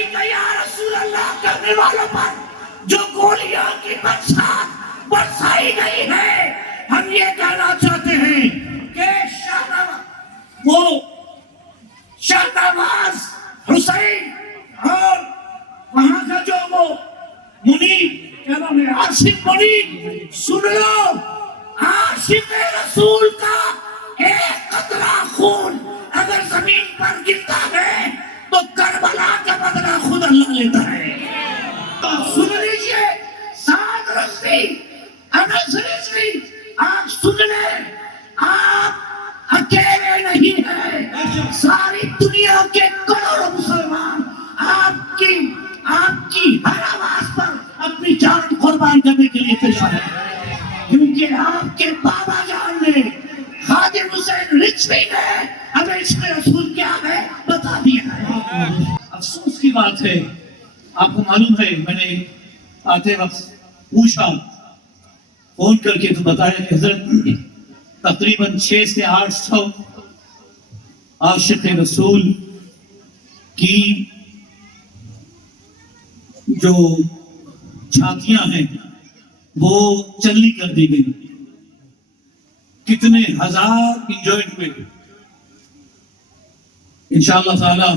لبیک یا رسول اللہ کرنے والوں پر جو گولیاں کی برسائی گئی ہے، ہم یہ کہنا چاہتے ہیں کہ شاہ نواز حسین اور وہاں کا جو وہ منیب، کیا نام ہے، عاصم منیب، سن لو، عاشق رسول کا ایک قطرہ خون اگر زمین پر گرتا ہے تو کربلا کا بدلہ خود اللہ لیتا ہے۔ سن لیجئے، سعد رضوی، انس رضوی، آپ سن لیں، آپ اکیلے نہیں ہیں، ساری دنیا کے کروڑوں مسلمان آپ کی ہر آواز پر اپنی جان قربان کرنے کے لیے تیار ہیں، کیونکہ آپ کے بابا جان نے، خادم حسین رضوی نے ہمیں اس میں رسول کیا ہے بتا دیا ہے۔ افسوس کی بات ہے، آپ کو معلوم ہے، میں نے آتے وقت پوچھا، فون کر کے تو بتایا کہ حضرت تقریباً 600 سے 800 عاشق رسول کی جو چھاتیاں ہیں وہ چلنی کر دی گئی، کتنے ہزار انجوائے ہوئے۔ انشاءاللہ تعالی